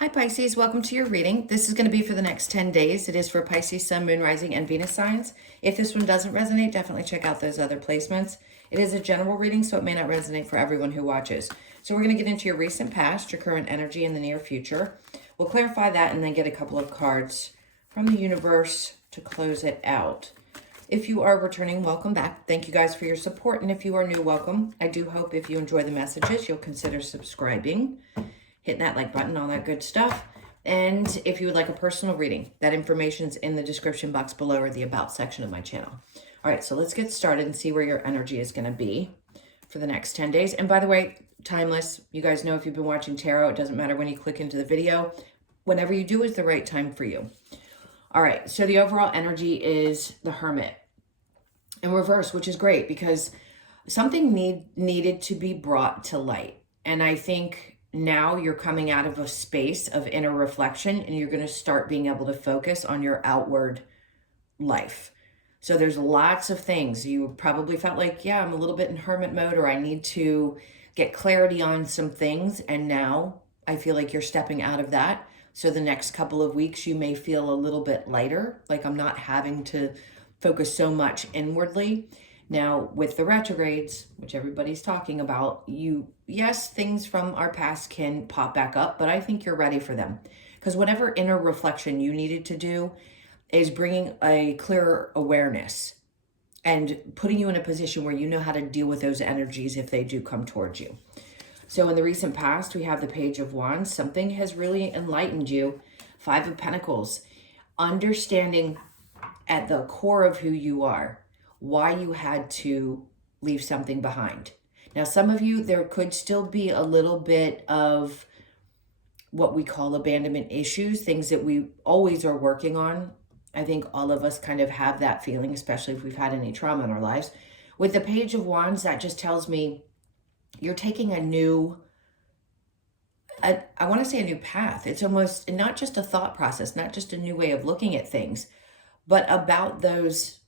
Hi Pisces, welcome to your reading. This is going to be for the next 10 days. It is for Pisces, Sun, Moon, Rising, and Venus signs. If this one doesn't resonate, definitely check out those other placements. It is a general reading, so it may not resonate for everyone who watches. So we're going to get into your recent past, your current energy, and the near future. We'll clarify that and then get a couple of cards from the universe to close it out. If you are returning, welcome back. Thank you guys for your support. And if you are new, welcome. I do hope if you enjoy the messages, you'll consider subscribing, hitting that like button, all that good stuff. And if you would like a personal reading, that information's in the description box below or the about section of my channel. All right, so let's get started and see where your energy is going to be for the next 10 days. And by the way, timeless. You guys know if you've been watching tarot, it doesn't matter when you click into the video. Whenever you do is the right time for you. All right, so the overall energy is the Hermit in reverse, which is great because something needed to be brought to light. And I think now you're coming out of a space of inner reflection and you're going to start being able to focus on your outward life. So there's lots of things you probably felt like, yeah, I'm a little bit in hermit mode, or I need to get clarity on some things. And now I feel like you're stepping out of that. So the next couple of weeks, you may feel a little bit lighter, like I'm not having to focus so much inwardly. Now, with the retrogrades, which everybody's talking about, yes, things from our past can pop back up, but I think you're ready for them. Because whatever inner reflection you needed to do is bringing a clearer awareness and putting you in a position where you know how to deal with those energies if they do come towards you. So in the recent past, we have the Page of Wands. Something has really enlightened you. Five of Pentacles. Understanding at the core of who you are, why you had to leave something behind. Now, some of you, there could still be a little bit of what we call abandonment issues, things that we always are working on. I think all of us kind of have that feeling, especially if we've had any trauma in our lives. With the Page of Wands, that just tells me you're taking a new, I want to say a new path. It's almost not just a thought process, not just a new way of looking at things, but about those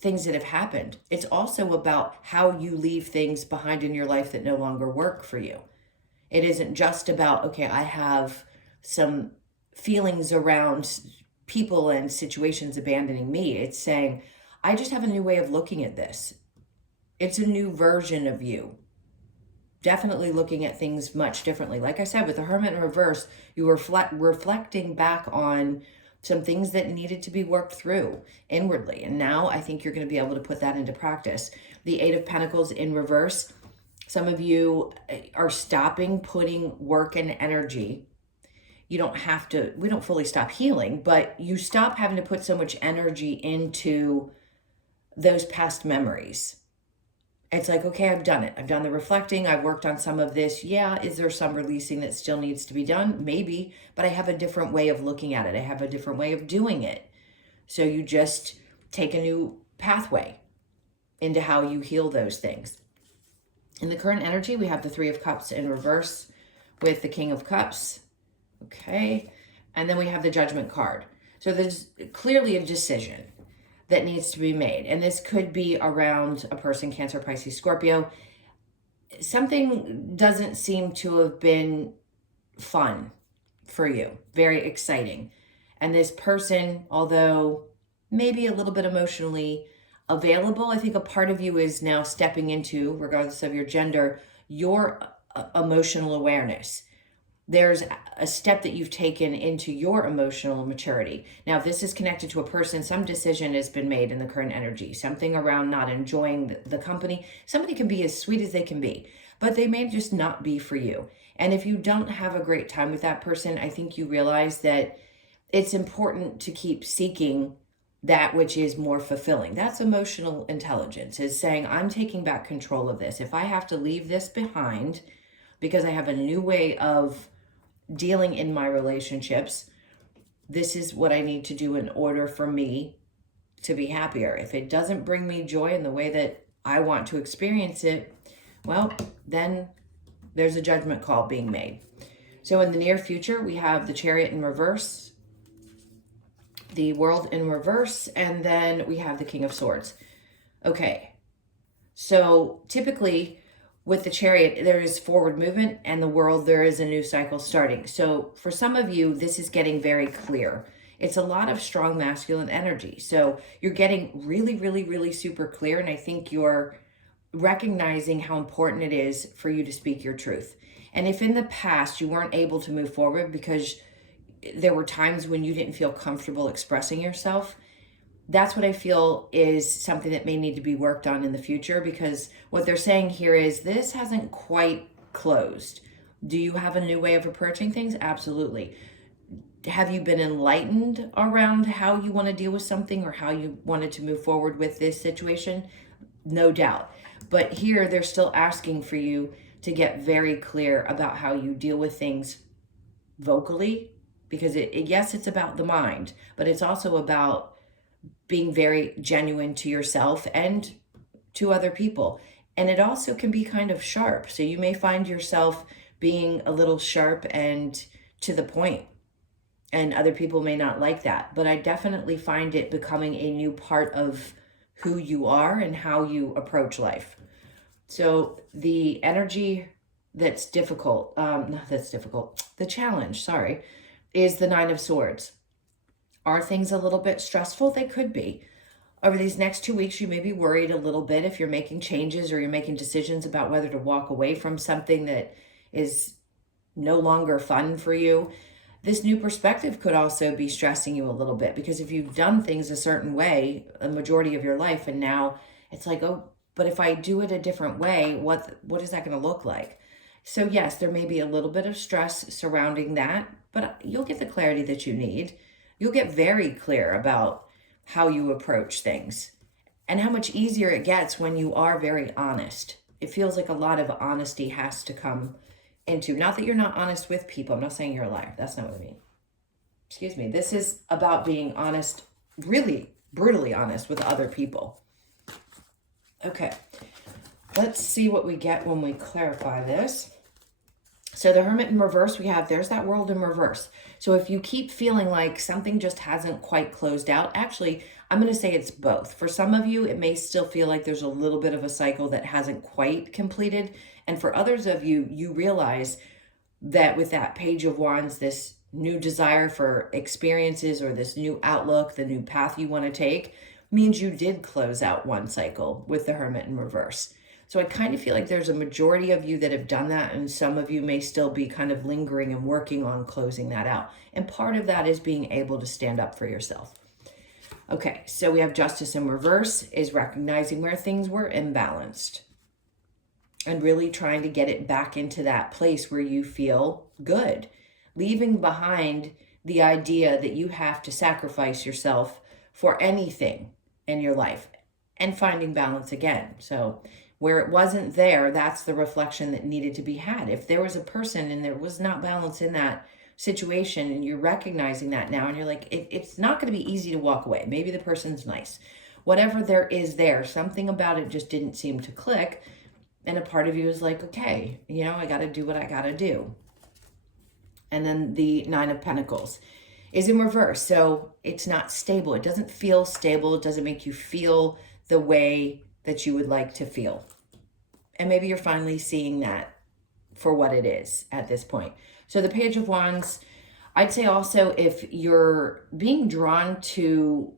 things that have happened. It's also about how you leave things behind in your life that no longer work for you. It isn't just about, okay, I have some feelings around people and situations abandoning me. It's saying, I just have a new way of looking at this. It's a new version of you. Definitely looking at things much differently. Like I said, with the Hermit in reverse, you were reflecting back on some things that needed to be worked through inwardly. And now I think you're going to be able to put that into practice. The Eight of Pentacles in reverse. Some of you are stopping putting work and energy. You don't have to, we don't fully stop healing, but you stop having to put so much energy into those past memories. It's like, okay, I've done it. I've done the reflecting. I've worked on some of this. Yeah, is there some releasing that still needs to be done? Maybe, but I have a different way of looking at it. I have a different way of doing it. So you just take a new pathway into how you heal those things. In the current energy, we have the Three of Cups in reverse with the King of Cups. Okay. And then we have the Judgment card. So there's clearly a decision that needs to be made. And this could be around a person, Cancer, Pisces, Scorpio. Something doesn't seem to have been fun for you, very exciting. And this person, although maybe a little bit emotionally available, I think a part of you is now stepping into, regardless of your gender, your emotional awareness. There's a step that you've taken into your emotional maturity. Now, if this is connected to a person, some decision has been made in the current energy, something around not enjoying the company. Somebody can be as sweet as they can be, but they may just not be for you. And if you don't have a great time with that person, I think you realize that it's important to keep seeking that which is more fulfilling. That's emotional intelligence, is saying, I'm taking back control of this. If I have to leave this behind because I have a new way of dealing in my relationships, this is what I need to do in order for me to be happier. If it doesn't bring me joy in the way that I want to experience it, well, then there's a judgment call being made. So in the near future, we have the Chariot in reverse, the World in reverse, and then we have the King of Swords. Okay, so typically with the Chariot, there is forward movement, and the World, there is a new cycle starting. So for some of you, this is getting very clear. It's a lot of strong masculine energy. So you're getting really, really, really super clear. And I think you're recognizing how important it is for you to speak your truth. And if in the past you weren't able to move forward because there were times when you didn't feel comfortable expressing yourself, that's what I feel is something that may need to be worked on in the future, because what they're saying here is this hasn't quite closed. Do you have a new way of approaching things? Absolutely. Have you been enlightened around how you want to deal with something or how you wanted to move forward with this situation? No doubt. But here they're still asking for you to get very clear about how you deal with things vocally, because yes, it's about the mind, but it's also about being very genuine to yourself and to other people. And it also can be kind of sharp. So you may find yourself being a little sharp and to the point, and other people may not like that. But I definitely find it becoming a new part of who you are and how you approach life. So the energy that's difficult, the challenge, sorry, is the Nine of Swords. Are things a little bit stressful? They could be. Over these next 2 weeks, you may be worried a little bit if you're making changes or you're making decisions about whether to walk away from something that is no longer fun for you. This new perspective could also be stressing you a little bit, because if you've done things a certain way a majority of your life, and now it's like, oh, but if I do it a different way, what is that going to look like? So yes, there may be a little bit of stress surrounding that, but you'll get the clarity that you need. You'll get very clear about how you approach things and how much easier it gets when you are very honest. It feels like a lot of honesty has to come into, not that you're not honest with people. I'm not saying you're a liar. That's not what I mean. Excuse me. This is about being honest, really brutally honest with other people. Okay, let's see what we get when we clarify this. So the Hermit in reverse, there's that World in reverse. So if you keep feeling like something just hasn't quite closed out, actually, I'm going to say it's both. For some of you, it may still feel like there's a little bit of a cycle that hasn't quite completed. And for others of you, you realize that with that Page of Wands, this new desire for experiences or this new outlook, the new path you want to take, means you did close out one cycle with the Hermit in reverse. So I kind of feel like there's a majority of you that have done that, and some of you may still be kind of lingering and working on closing that out. And part of that is being able to stand up for yourself. Okay, so we have Justice in reverse is recognizing where things were imbalanced and really trying to get it back into that place where you feel good, leaving behind the idea that you have to sacrifice yourself for anything in your life and finding balance again. So where it wasn't there, that's the reflection that needed to be had. If there was a person and there was not balance in that situation, and you're recognizing that now, and you're like, it's not going to be easy to walk away. Maybe the person's nice. Whatever there is there, something about it just didn't seem to click. And a part of you is like, okay, I got to do what I got to do. And then the Nine of Pentacles is in reverse. So it's not stable. It doesn't feel stable. It doesn't make you feel the way that you would like to feel. And maybe you're finally seeing that for what it is at this point. So the Page of Wands, I'd say also if you're being drawn to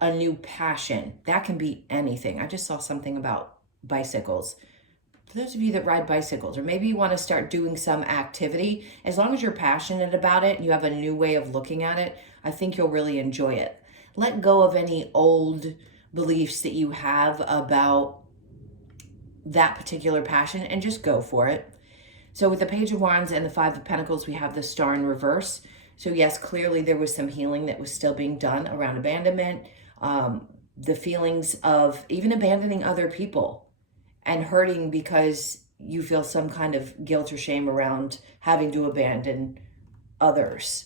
a new passion, that can be anything. I just saw something about bicycles. For those of you that ride bicycles, or maybe you want to start doing some activity, as long as you're passionate about it and you have a new way of looking at it, I think you'll really enjoy it. Let go of any old beliefs that you have about that particular passion and just go for it. So with the Page of Wands and the Five of Pentacles, we have the Star in reverse. So yes, clearly there was some healing that was still being done around abandonment, the feelings of even abandoning other people and hurting because you feel some kind of guilt or shame around having to abandon others.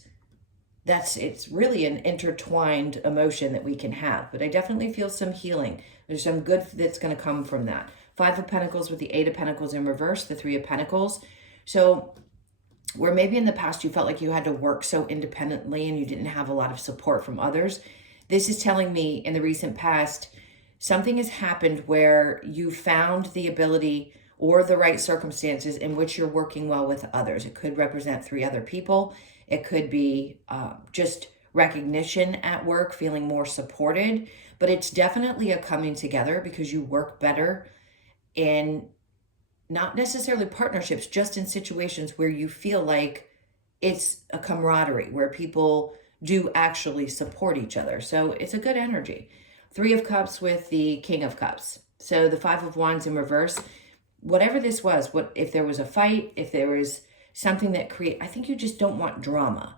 It's really an intertwined emotion that we can have, but I definitely feel some healing. There's some good that's going to come from that. Five of Pentacles with the Eight of Pentacles in reverse, the Three of Pentacles. So where maybe in the past you felt like you had to work so independently and you didn't have a lot of support from others, this is telling me in the recent past, something has happened where you found the ability, or the right circumstances in which you're working well with others. It could represent 3 other people. It could be just recognition at work, feeling more supported, but it's definitely a coming together because you work better in not necessarily partnerships, just in situations where you feel like it's a camaraderie, where people do actually support each other. So it's a good energy. 3 of Cups with the King of Cups. So the 5 of Wands in reverse, whatever this was, what if there was a fight, if there was something that I think you just don't want drama.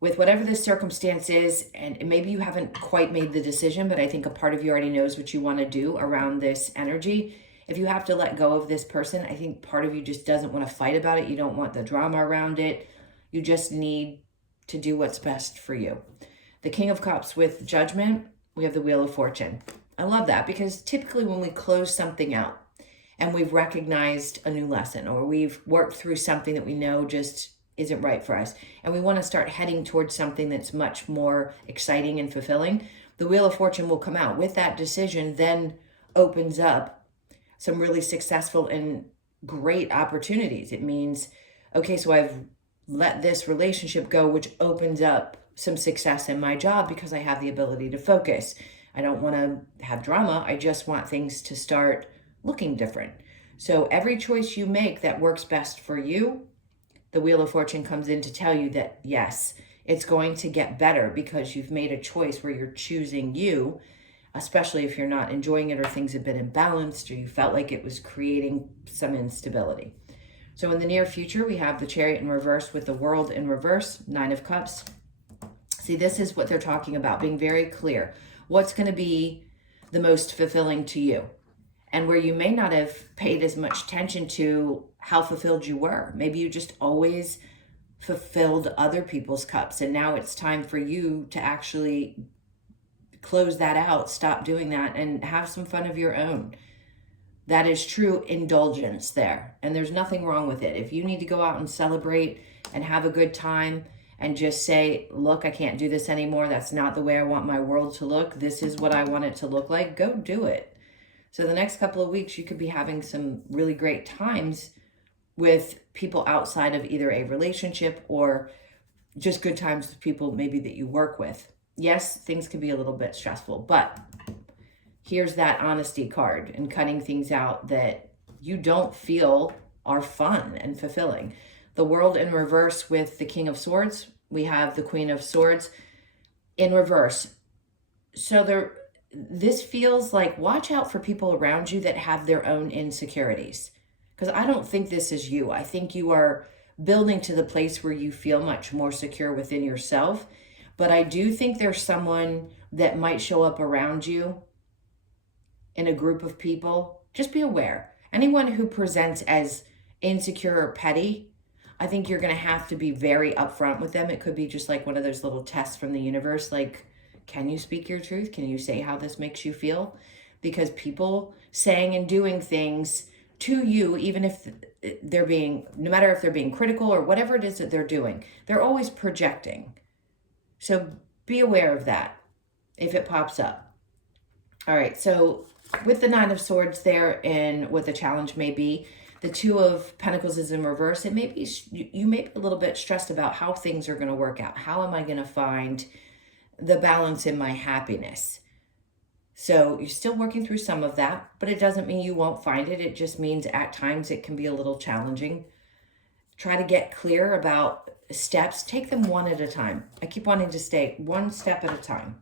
With whatever the circumstance is, and maybe you haven't quite made the decision, but I think a part of you already knows what you want to do around this energy. If you have to let go of this person, I think part of you just doesn't want to fight about it. You don't want the drama around it. You just need to do what's best for you. The King of Cups with Judgment, we have the Wheel of Fortune. I love that because typically when we close something out and we've recognized a new lesson, or we've worked through something that we know just isn't right for us, and we want to start heading towards something that's much more exciting and fulfilling, the Wheel of Fortune will come out. With that decision then opens up some really successful and great opportunities. It means, okay, so I've let this relationship go, which opens up some success in my job because I have the ability to focus. I don't want to have drama. I just want things to start looking different. So every choice you make that works best for you, the Wheel of Fortune comes in to tell you that, yes, it's going to get better because you've made a choice where you're choosing you, especially if you're not enjoying it or things have been imbalanced or you felt like it was creating some instability. So in the near future, we have the Chariot in reverse with the World in reverse, 9 of Cups. See, this is what they're talking about, being very clear. What's going to be the most fulfilling to you? And where you may not have paid as much attention to how fulfilled you were. Maybe you just always fulfilled other people's cups. And now it's time for you to actually close that out, stop doing that, and have some fun of your own. That is true indulgence there. And there's nothing wrong with it. If you need to go out and celebrate and have a good time and just say, look, I can't do this anymore. That's not the way I want my world to look. This is what I want it to look like. Go do it. So the next couple of weeks, you could be having some really great times with people outside of either a relationship or just good times with people maybe that you work with. Yes, things can be a little bit stressful, but here's that honesty card and cutting things out that you don't feel are fun and fulfilling. The World in reverse with the King of Swords. We have the Queen of Swords in reverse. So this feels like watch out for people around you that have their own insecurities. Because I don't think this is you. I think you are building to the place where you feel much more secure within yourself. But I do think there's someone that might show up around you in a group of people. Just be aware. Anyone who presents as insecure or petty, I think you're going to have to be very upfront with them. It could be just like one of those little tests from the universe, like, can you speak your truth? Can you say how this makes you feel? Because people saying and doing things to you, even if they're being, no matter if they're being critical or whatever it is that they're doing, they're always projecting. So be aware of that if it pops up. All right, so with the 9 of Swords there and what the challenge may be, the 2 of Pentacles is in reverse. It may be, you may be a little bit stressed about how things are going to work out. How am I going to find the balance in my happiness? So you're still working through some of that, but it doesn't mean you won't find it. It just means at times it can be a little challenging. Try to get clear about steps. Take them one at a time. I keep wanting to stay one step at a time.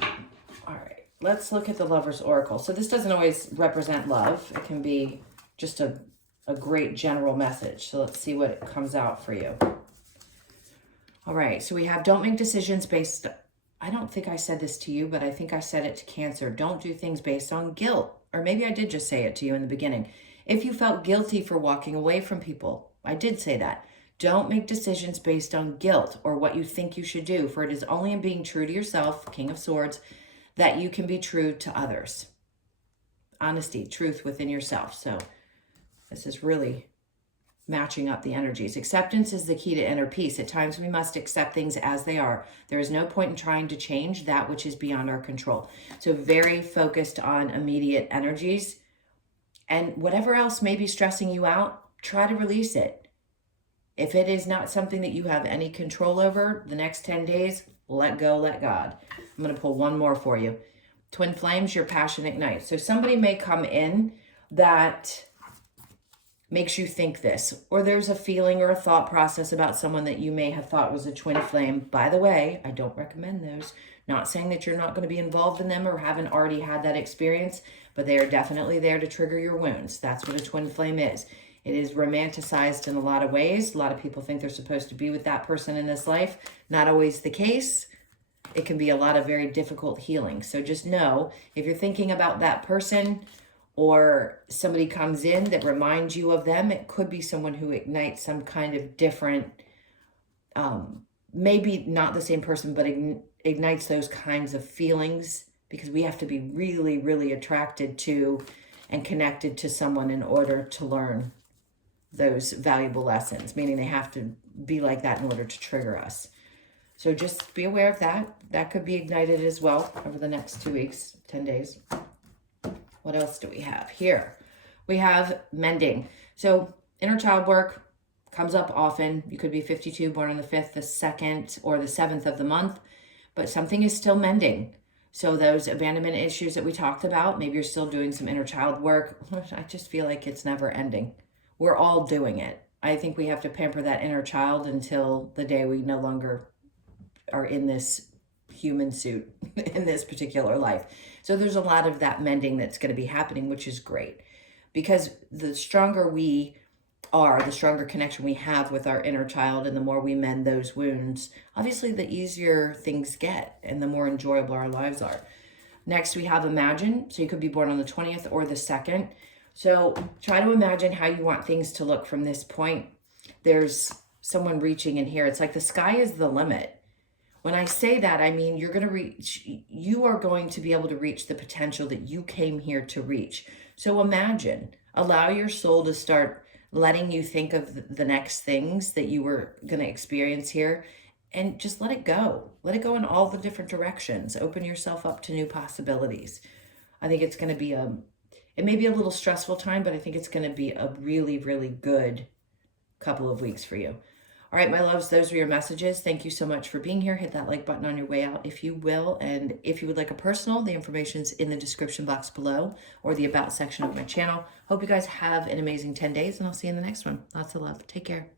All right, let's look at the Lover's Oracle. So this doesn't always represent love. It can be just a great general message. So let's see what comes out for you. All right, so we have don't make decisions based, I don't think I said this to you, but I think I said it to Cancer. Don't do things based on guilt. Or maybe I did just say it to you in the beginning. If you felt guilty for walking away from people, I did say that. Don't make decisions based on guilt or what you think you should do, for it is only in being true to yourself, King of Swords, that you can be true to others. Honesty, truth within yourself. So this is really matching up the energies. Acceptance is the key to inner peace. At times we must accept things as they are. There is no point in trying to change that which is beyond our control. So very focused on immediate energies, and whatever else may be stressing you out, try to release it. If it is not something that you have any control over, the next 10 days, let go, let God. I'm going to pull one more for you. Twin flames, your passion ignites. So somebody may come in that makes you think this, or there's a feeling or a thought process about someone that you may have thought was a twin flame. By the way, I don't recommend those. Not saying that you're not going to be involved in them or haven't already had that experience, but they are definitely there to trigger your wounds. That's what a twin flame is. It is romanticized in a lot of ways. A lot of people think they're supposed to be with that person in this life. Not always the case. It can be a lot of very difficult healing. So just know, if you're thinking about that person or somebody comes in that reminds you of them, it could be someone who ignites some kind of different, maybe not the same person, but ignites those kinds of feelings, because we have to be really, really attracted to and connected to someone in order to learn those valuable lessons, meaning they have to be like that in order to trigger us. So just be aware of that. That could be ignited as well over the next 2 weeks, 10 days. What else do we have here? We have mending. So inner child work comes up often. You could be 52, born on the 5th, the 2nd, or the 7th of the month, but something is still mending. So those abandonment issues that we talked about, maybe you're still doing some inner child work. I just feel like it's never ending. We're all doing it. I think we have to pamper that inner child until the day we no longer are in this human suit in this particular life. So there's a lot of that mending that's going to be happening, which is great, because the stronger we are, the stronger connection we have with our inner child, and the more we mend those wounds, obviously the easier things get and the more enjoyable our lives are. Next, we have imagine. So you could be born on the 20th or the 2nd. So try to imagine how you want things to look from this point. There's someone reaching in here. It's like the sky is the limit. When I say that, I mean you are going to be able to reach the potential that you came here to reach. So imagine, allow your soul to start letting you think of the next things that you were going to experience here, and just let it go. Let it go in all the different directions. Open yourself up to new possibilities. I think it's going to be it may be a little stressful time, but I think it's going to be a really, really good couple of weeks for you. All right, my loves, those are your messages. Thank you so much for being here. Hit that like button on your way out if you will. And if you would like a personal, the information's in the description box below or the about section of my channel. Hope you guys have an amazing 10 days, and I'll see you in the next one. Lots of love. Take care.